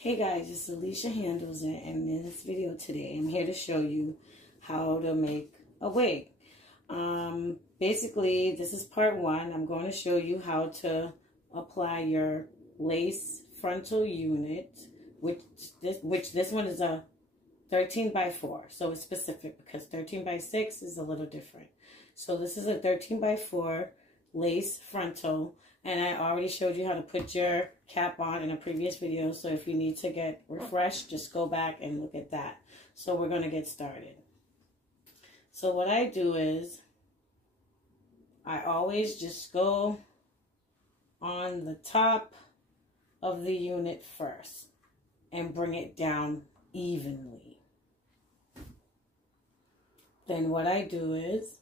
Hey guys, it's Alicia Handles, and in this video today, I'm here to show you how to make a wig. Basically, this is part one. I'm going to show you how to apply your lace frontal unit, which this one is a 13 by 4, so it's specific because 13 by 6 is a little different. So this is a 13 by 4 lace frontal. And I already showed you how to put your cap on in a previous video. So if you need to get refreshed, just go back and look at that. So we're going to get started. So what I do is I always just go on the top of the unit first and bring it down evenly. Then what I do is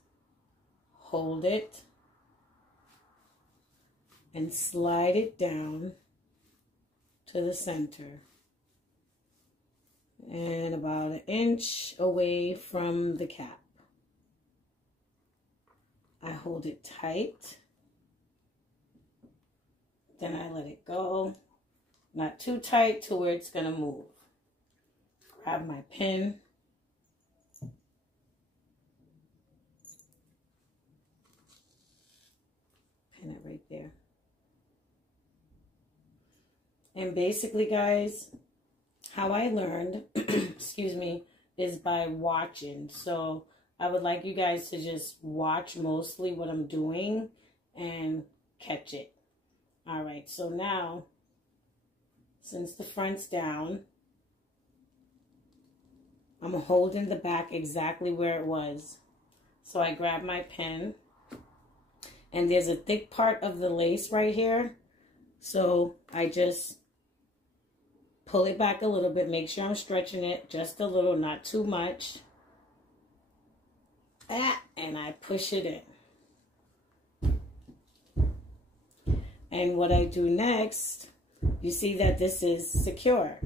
hold it and slide it down to the center and about 1 inch away from the cap. I hold it tight, then I let it go, not too tight to where it's gonna move. Grab my pin, pin it right there. And basically, guys, how I learned, excuse me, is by watching. So I would like you guys to just watch mostly what I'm doing and catch it. All right, so now, since the front's down, I'm holding the back exactly where it was. So I grab my pin, and there's a thick part of the lace right here. So I just pull it back a little bit. Make sure I'm stretching it just a little, not too much. And I push it in. And what I do next, you see that this is secure.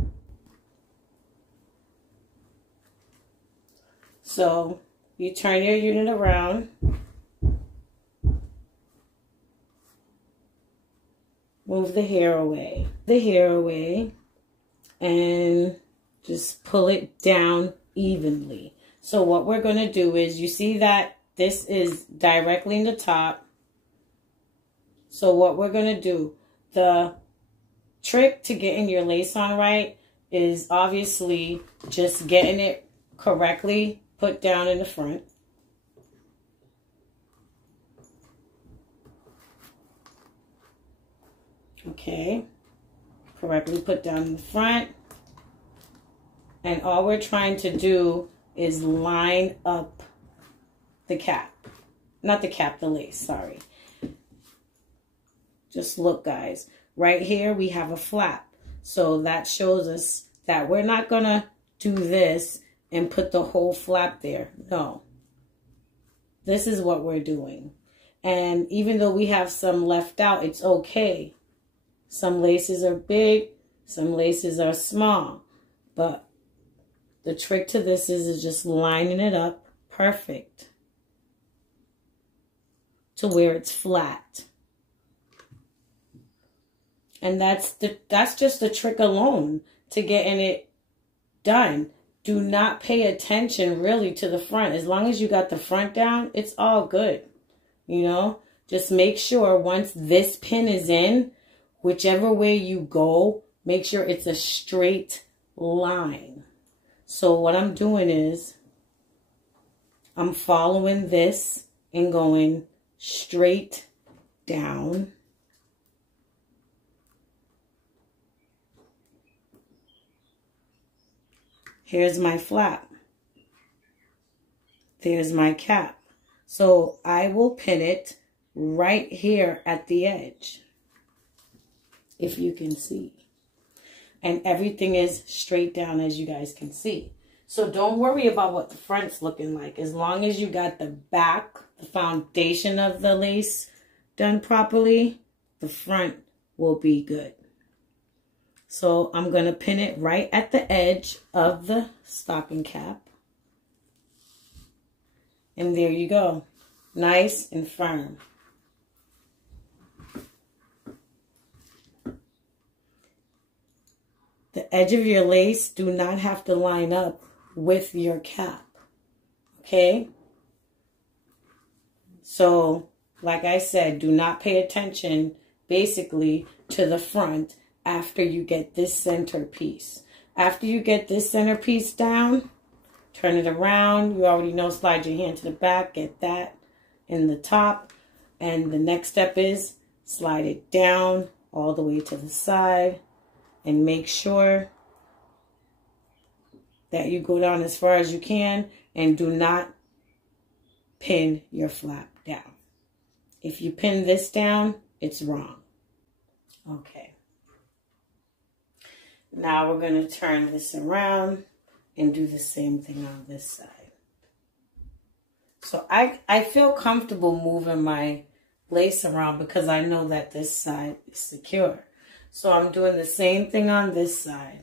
So you turn your unit around. Move the hair away. And just pull it down evenly. So what we're going to do is, you see that this is directly in the top. So what we're going to do, the trick to getting your lace on right is obviously just getting it correctly put down in the front. Okay. Correctly put down in the front. And all we're trying to do is line up the cap. Not the cap, the lace, sorry. Just look, guys. Right here we have a flap. So that shows us that we're not going to do this and put the whole flap there. No. This is what we're doing. And even though we have some left out, it's okay. Some laces are big, some laces are small, but the trick to this is just lining it up perfect to where it's flat. And that's just the trick alone to getting it done. Do not pay attention really to the front. As long as you got the front down, it's all good. You know, just make sure once this pin is in, whichever way you go, make sure it's a straight line. So what I'm doing is I'm following this and going straight down. Here's my flap. There's my cap. So I will pin it right here at the edge, if you can see. And everything is straight down, as you guys can see. So don't worry about what the front's looking like. As long as you got the back, the foundation of the lace done properly, the front will be good. So I'm going to pin it right at the edge of the stocking cap. And there you go. Nice and firm. The edge of your lace do not have to line up with your cap, okay? So, like I said, do not pay attention, basically, to the front after you get this center piece. After you get this center piece down, turn it around. You already know, slide your hand to the back, get that in the top. And the next step is slide it down all the way to the side. And make sure that you go down as far as you can and do not pin your flap down. If you pin this down, it's wrong. Okay. Now we're going to turn this around and do the same thing on this side. So I feel comfortable moving my lace around because I know that this side is secure. So I'm doing the same thing on this side.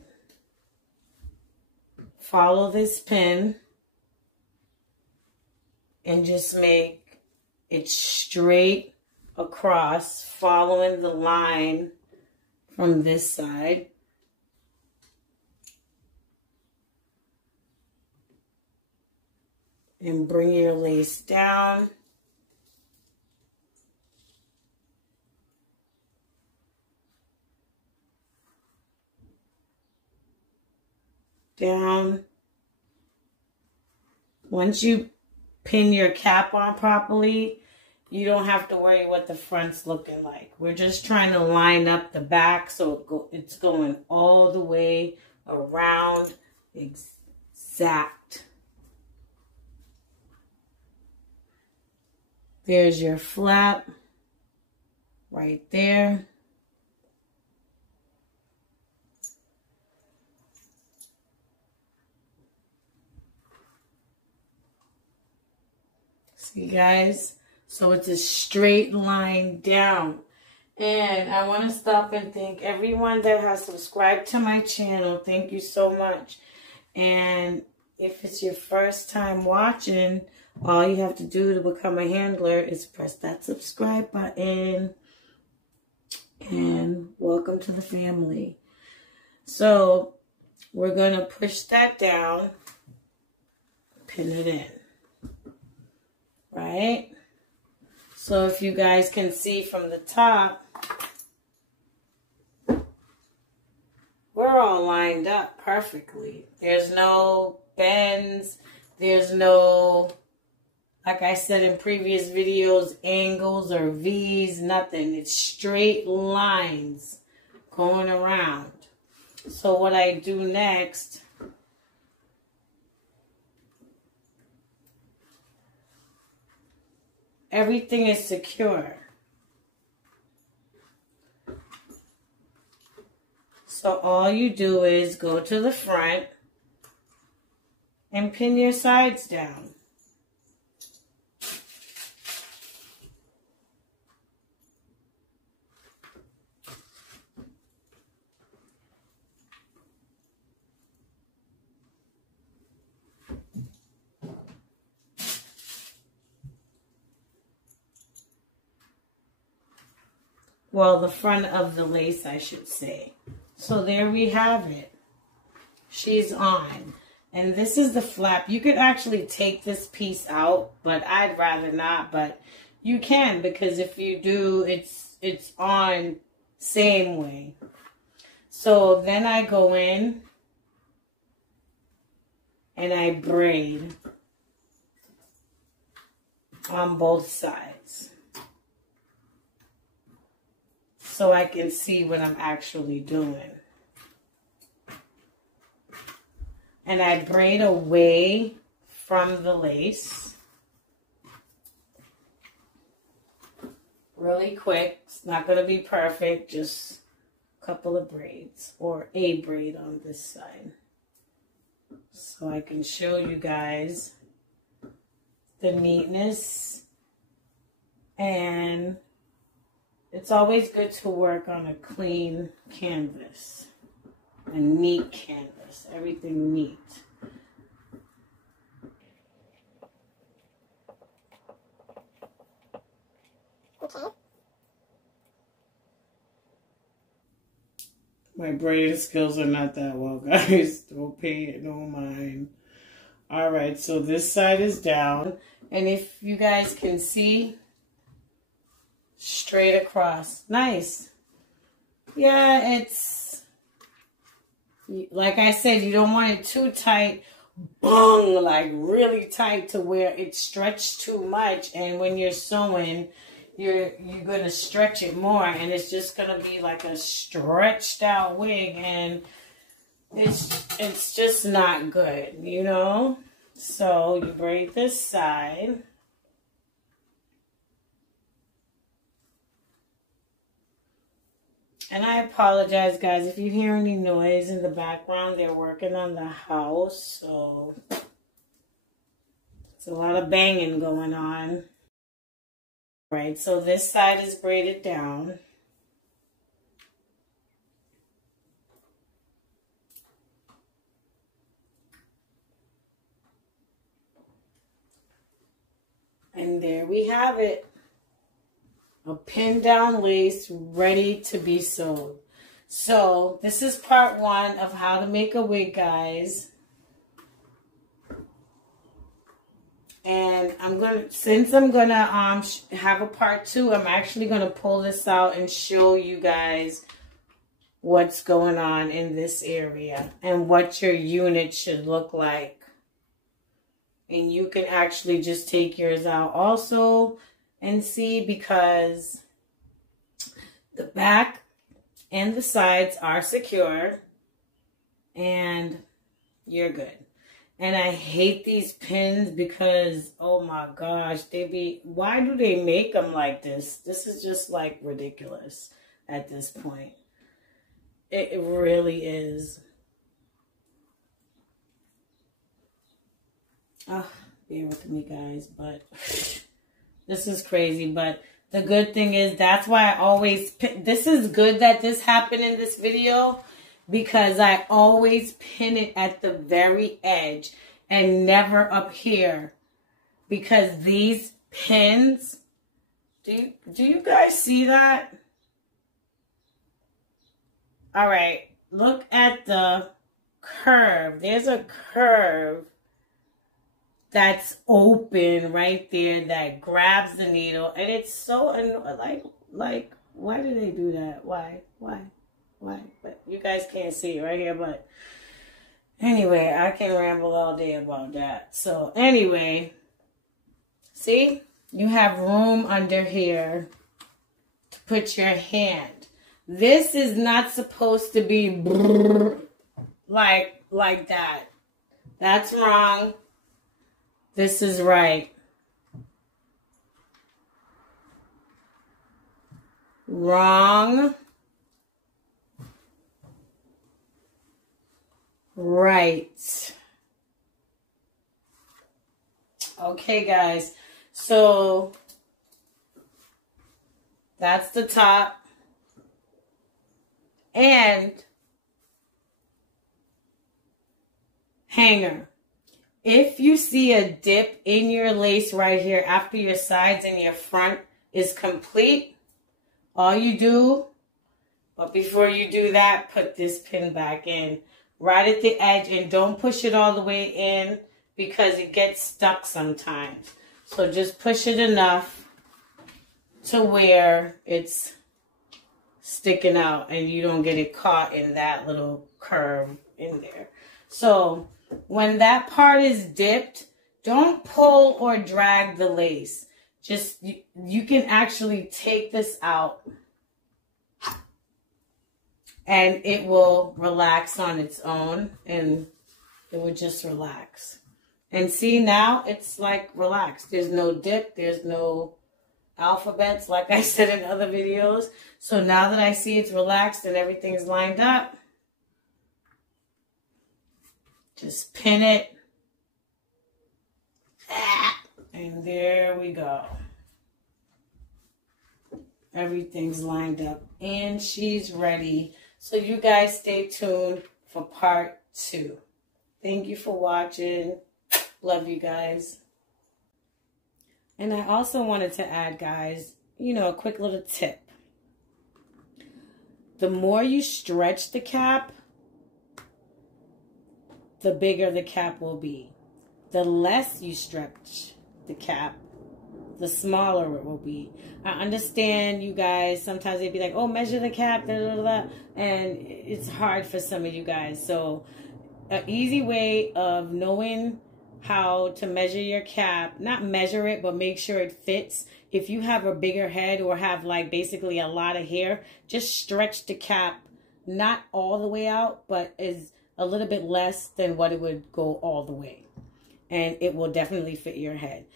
Follow this pin and just make it straight across, following the line from this side. And bring your lace down. Down. Once you pin your cap on properly, you don't have to worry what the front's looking like. We're just trying to line up the back so it's going all the way around exact. There's your flap right there. See, guys? So it's a straight line down. And I want to stop and thank everyone that has subscribed to my channel. Thank you so much. And if it's your first time watching, all you have to do to become a handler is press that subscribe button. And welcome to the family. So we're going to push that down, pin it in. Right? So if you guys can see from the top, we're all lined up perfectly. There's no bends. There's no, like I said in previous videos, angles or V's, nothing. It's straight lines going around. So what I do next, everything is secure. So all you do is go to the front and pin your sides down. Well, the front of the lace, I should say. So there we have it. She's on. And this is the flap. You could actually take this piece out, but I'd rather not. But you can, because if you do, it's on same way. So then I go in and I braid on both sides, so I can see what I'm actually doing. And I braid away from the lace. Really quick. It's not going to be perfect. Just a couple of braids, or a braid on this side. So I can show you guys the neatness. And it's always good to work on a clean canvas, a neat canvas, everything neat. Okay. My braiding skills are not that well, guys. Don't pay it, don't mind. All right, so this side is down. And if you guys can see, straight across. Nice. Yeah, it's, like I said, you don't want it too tight. Bung, like really tight to where it's stretched too much. And when you're sewing, you're going to stretch it more. And it's just going to be like a stretched out wig. And it's just not good, you know? So you braid this side. And I apologize, guys, if you hear any noise in the background. They're working on the house, so it's a lot of banging going on. Right, so this side is braided down. And there we have it. A pinned down lace ready to be sewed. So this is part 1 of how to make a wig, guys. And since I'm gonna have a part 2, I'm actually gonna pull this out and show you guys what's going on in this area and what your unit should look like. And you can actually just take yours out also and see, because the back and the sides are secure and you're good. And I hate these pins because, oh my gosh, why do they make them like this? This is just like ridiculous at this point. It really is. Oh, bear with me, guys, but this is crazy. But the good thing is, that's why I always pin. This is good that this happened in this video, because I always pin it at the very edge and never up here. Because these pins, do you guys see that? All right, look at the curve. There's a curve that's open right there that grabs the needle, and it's so like why do they do that? Why? But you guys can't see it right here, but anyway, I can ramble all day about that. So anyway, see, you have room under here to put your hand. This is not supposed to be like that. That's wrong. This is right. Wrong. Right. Okay, guys. So that's the top. And hanger. If you see a dip in your lace right here after your sides and your front is complete, all you do, but before you do that, put this pin back in right at the edge, and don't push it all the way in because it gets stuck sometimes. So just push it enough to where it's sticking out and you don't get it caught in that little curve in there. So when that part is dipped, don't pull or drag the lace. Just, you can actually take this out and it will relax on its own, and it will just relax. And see, now it's like relaxed. There's no dip. There's no alphabets like I said in other videos. So now that I see it's relaxed and everything's lined up, just pin it. And there we go. Everything's lined up and she's ready. So you guys stay tuned for part 2. Thank you for watching. Love you guys. And I also wanted to add, guys, a quick little tip. The more you stretch the cap, the bigger the cap will be. The less you stretch the cap, the smaller it will be. I understand you guys, sometimes they'd be like, oh, measure the cap, blah, blah, blah, and it's hard for some of you guys. So an easy way of knowing how to measure your cap, not measure it, but make sure it fits. If you have a bigger head or have like basically a lot of hair, just stretch the cap, not all the way out, but is a little bit less than what it would go all the way. And it will definitely fit your head.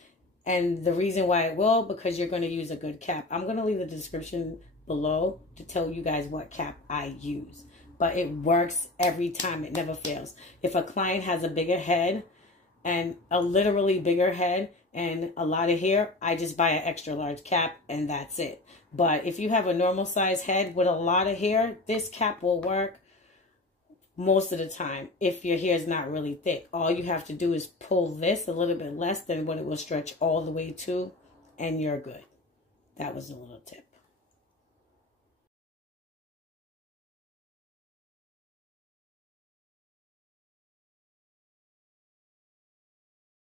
And the reason why it will, because you're going to use a good cap. I'm going to leave the description below to tell you guys what cap I use. But it works every time. It never fails. If a client has a bigger head and a literally bigger head and a lot of hair, I just buy an extra large cap and that's it. But if you have a normal size head with a lot of hair, this cap will work most of the time if your hair is not really thick. All you have to do is pull this a little bit less than what it will stretch all the way to, and you're good. That was a little tip.